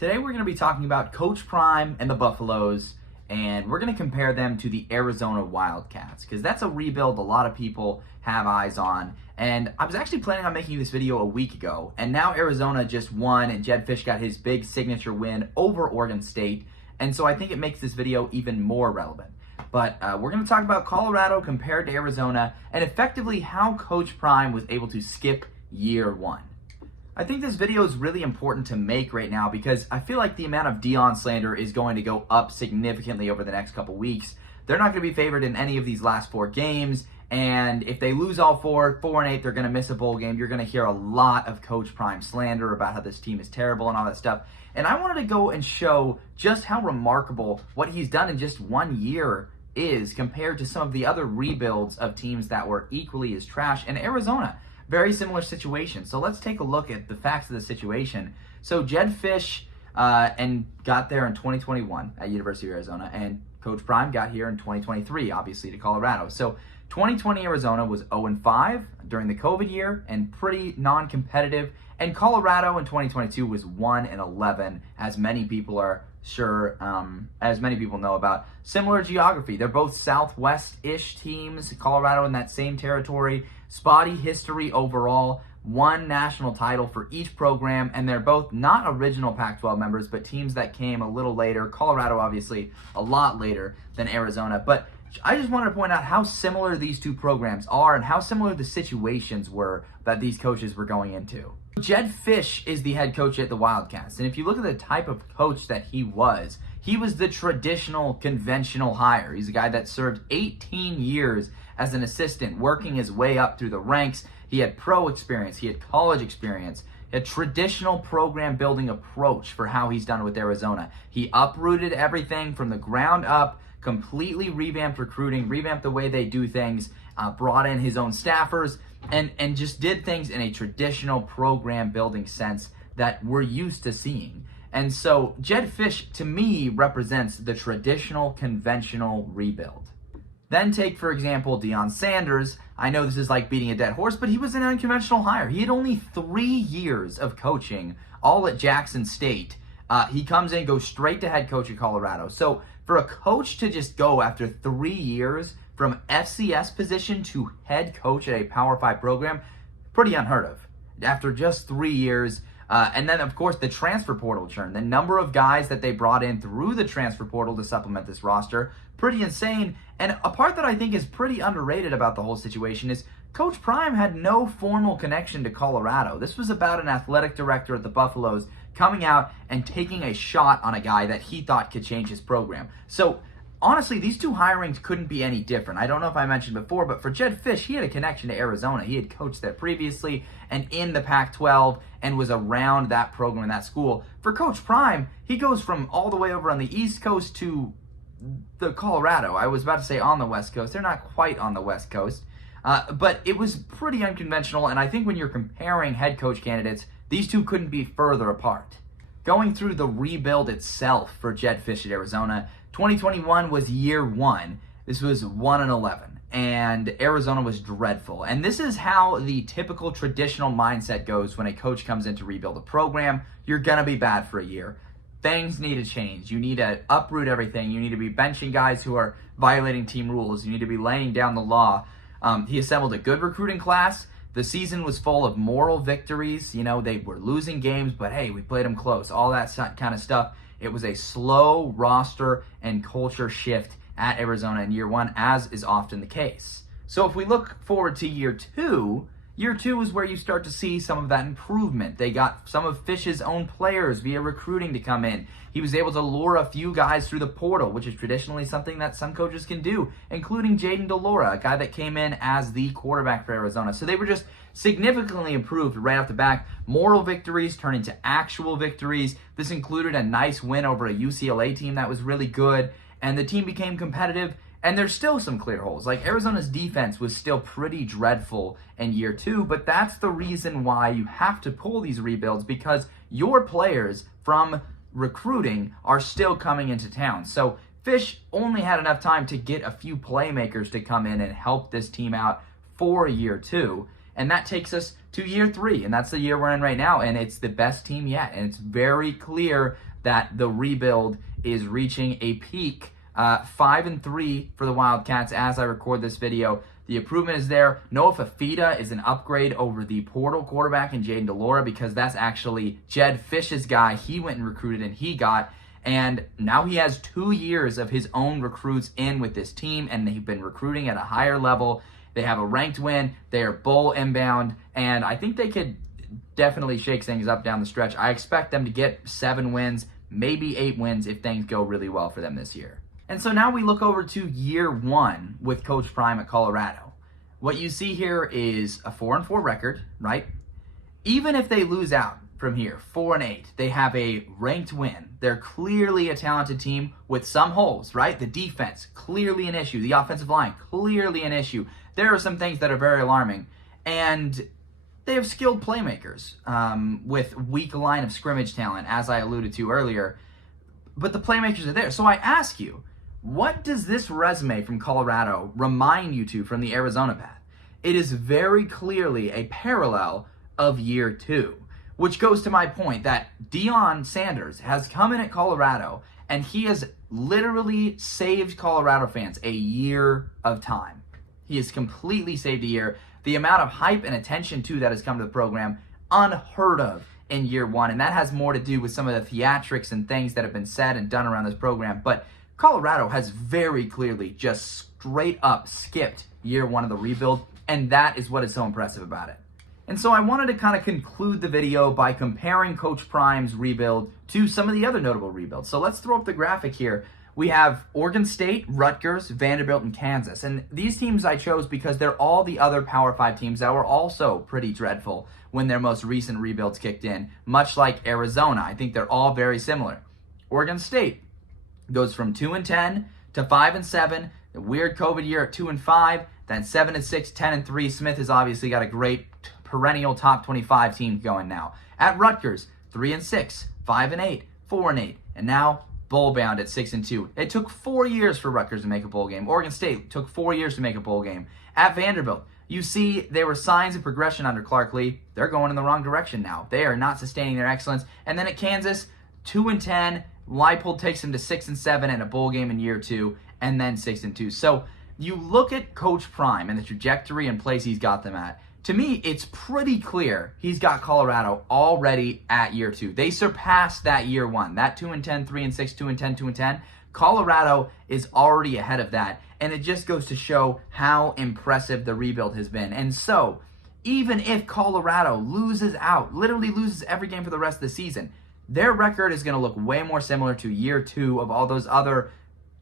Today we're going to be talking about Coach Prime and the Buffaloes, and we're going to compare them to the Arizona Wildcats, because that's a rebuild a lot of people have eyes on. And I was actually planning on making this video a week ago, and now Arizona just won, and Jedd Fisch got his big signature win over Oregon State, and so I think it makes this video even more relevant. But we're going to talk about Colorado compared to Arizona, and effectively how Coach Prime was able to skip year one. I think this video is really important to make right now because I feel like the amount of Deion slander is going to go up significantly over the next couple weeks. They're not going to be favored in any of these last four games, and if they lose all 4-8, they're going to miss a bowl game. You're going to hear a lot of Coach Prime slander about how this team is terrible and all that stuff. And I wanted to go and show just how remarkable what he's done in just 1 year is compared to some of the other rebuilds of teams that were equally as trash. And Arizona, very similar situation. So let's take a look at the facts of the situation. So Jedd Fisch got there in 2021 at University of Arizona, and Coach Prime got here in 2023, obviously, to Colorado. So 2020 Arizona was 0-5 during the COVID year and pretty non-competitive. And Colorado in 2022 was 1-11, as many people are sure, as many people know about. Similar geography. They're both Southwest-ish teams. Colorado in that same territory. Spotty history overall. One national title for each program, and they're both not original Pac-12 members, but teams that came a little later. Colorado, obviously, a lot later than Arizona. But I just wanted to point out how similar these two programs are and how similar the situations were that these coaches were going into. Jedd Fisch is the head coach at the Wildcats, and if you look at the type of coach that he was the traditional, conventional hire. He's a guy that served 18 years as an assistant, working his way up through the ranks. He had pro experience, he had college experience, a traditional program building approach for how he's done with Arizona. He uprooted everything from the ground up, completely revamped recruiting, revamped the way they do things, brought in his own staffers, and just did things in a traditional program building sense that we're used to seeing. And so Jedd Fisch, to me, represents the traditional, conventional rebuild. Then take, for example, Deion Sanders. I know this is like beating a dead horse, but he was an unconventional hire. He had only 3 years of coaching, all at Jackson State. He comes in, goes straight to head coach at Colorado. So for a coach to just go after 3 years from FCS position to head coach at a Power 5 program, pretty unheard of. After just 3 years, and then, of course, the transfer portal churn. The number of guys that they brought in through the transfer portal to supplement this roster, pretty insane. And a part that I think is pretty underrated about the whole situation is Coach Prime had no formal connection to Colorado. This was about an athletic director at the Buffaloes coming out and taking a shot on a guy that he thought could change his program. So honestly, these two hirings couldn't be any different. I don't know if I mentioned before, but for Jedd Fisch, he had a connection to Arizona. He had coached there previously and in the Pac-12 and was around that program and that school. For Coach Prime, he goes from all the way over on the East Coast to the Colorado. I was about to say on the West Coast. They're not quite on the West Coast. But it was pretty unconventional, and I think when you're comparing head coach candidates, these two couldn't be further apart. Going through the rebuild itself for Jedd Fisch at Arizona, 2021 was year one. This was 1-11, and Arizona was dreadful. And this is how the typical traditional mindset goes when a coach comes in to rebuild a program. You're going to be bad for a year. Things need to change. You need to uproot everything. You need to be benching guys who are violating team rules. You need to be laying down the law. He assembled a good recruiting class. The season was full of moral victories. You know, they were losing games, but hey, we played them close. All that kind of stuff. It was a slow roster and culture shift at Arizona in year one, as is often the case. So if we look forward to year two is where you start to see some of that improvement. They got some of Fisch's own players via recruiting to come in. He was able to lure a few guys through the portal, which is traditionally something that some coaches can do, including Jayden de Laura, a guy that came in as the quarterback for Arizona. So they were just significantly improved right off the back. Moral victories turn into actual victories. This included a nice win over a UCLA team that was really good, and the team became competitive. And there's still some clear holes. Like Arizona's defense was still pretty dreadful in year two, but that's the reason why you have to pull these rebuilds, because your players from recruiting are still coming into town. So Fisch only had enough time to get a few playmakers to come in and help this team out for year two. And that takes us to year three, and that's the year we're in right now, and it's the best team yet. And it's very clear that the rebuild is reaching a peak. 5-3 for the Wildcats as I record this video. The improvement is there. Noah Fafita is an upgrade over the portal quarterback in Jaden DeLora, because that's actually Jed Fish's guy. He went and recruited and he got. And now he has 2 years of his own recruits in with this team, and they've been recruiting at a higher level. They have a ranked win. They are bowl inbound, and I think they could definitely shake things up down the stretch. I expect them to get 7 wins, maybe 8 wins if things go really well for them this year. And so now we look over to year 1 with Coach Prime at Colorado. What you see here is a 4-4 record, right? Even if they lose out from here, 4-8, they have a ranked win. They're clearly a talented team with some holes, right? The defense, clearly an issue. The offensive line, clearly an issue. There are some things that are very alarming. And they have skilled playmakers with weak line of scrimmage talent, as I alluded to earlier. But the playmakers are there. So I ask you, what does this resume from Colorado remind you to from the Arizona path? It is very clearly a parallel of year 2, which goes to my point that Deion Sanders has come in at Colorado and he has literally saved Colorado fans a year of time. He has completely saved a year. The amount of hype and attention too that has come to the program, unheard of in year 1, and that has more to do with some of the theatrics and things that have been said and done around this program. But Colorado has very clearly just straight up skipped year 1 of the rebuild, and that is what is so impressive about it. And so I wanted to kind of conclude the video by comparing Coach Prime's rebuild to some of the other notable rebuilds. So let's throw up the graphic here. We have Oregon State, Rutgers, Vanderbilt, and Kansas. And these teams I chose because they're all the other Power 5 teams that were also pretty dreadful when their most recent rebuilds kicked in, much like Arizona. I think they're all very similar. Oregon State goes from 2-10 to 5-7, the weird COVID year at 2-5, then 7-6, 10-3. Smith has obviously got a great perennial top 25 team going now. At Rutgers, 3-6, 5-8, 4-8, and now bowl bound at 6-2. It took 4 years for Rutgers to make a bowl game. Oregon State took 4 years to make a bowl game. At Vanderbilt, you see there were signs of progression under Clark Lee. They're going in the wrong direction now. They are not sustaining their excellence. And then at Kansas, 2-10. Leipold takes them to 6-7 and a bowl game in year 2, and then 6-2. So you look at Coach Prime and the trajectory and place he's got them at. To me, it's pretty clear he's got Colorado already at year 2. They surpassed that year 1. That 2-10, 3-6, 2-10, 2-10. Colorado is already ahead of that. And it just goes to show how impressive the rebuild has been. And so, even if Colorado loses out, literally loses every game for the rest of the season, their record is going to look way more similar to year 2 of all those other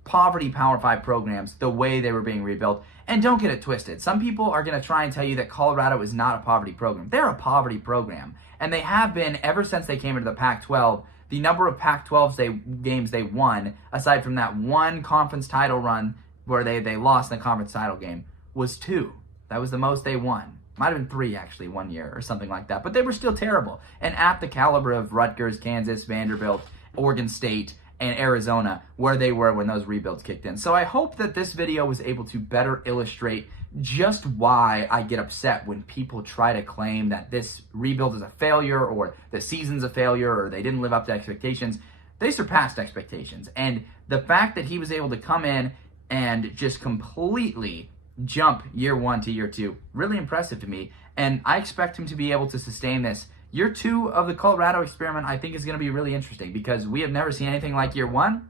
poverty Power 5 programs, the way they were being rebuilt. And don't get it twisted. Some people are going to try and tell you that Colorado is not a poverty program. They're a poverty program. And they have been ever since they came into the Pac-12. The number of Pac-12 games they won, aside from that one conference title run where they lost in the conference title game, was 2. That was the most they won. Might have been 3, actually, 1 year or something like that. But they were still terrible. And at the caliber of Rutgers, Kansas, Vanderbilt, Oregon State, and Arizona, where they were when those rebuilds kicked in. So I hope that this video was able to better illustrate just why I get upset when people try to claim that this rebuild is a failure, or the season's a failure, or they didn't live up to expectations. They surpassed expectations. And the fact that he was able to come in and just completely jump year 1 to year 2, really impressive to me. And I expect him to be able to sustain this. Year 2 of the Colorado experiment, I think, is going to be really interesting because we have never seen anything like year 1.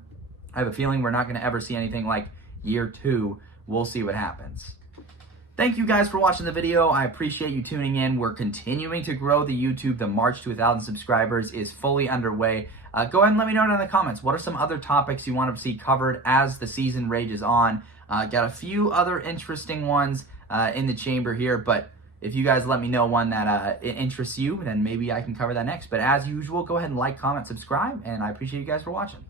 I have a feeling we're not going to ever see anything like year 2. We'll see what happens. Thank you guys for watching the video. I appreciate you tuning in. We're continuing to grow the YouTube. The march to 1,000 subscribers is fully underway. Go ahead and let me know down in the comments. What are some other topics you want to see covered as the season rages on? Got a few other interesting ones in the chamber here, but if you guys let me know one that interests you, then maybe I can cover that next. But as usual, go ahead and like, comment, subscribe, and I appreciate you guys for watching.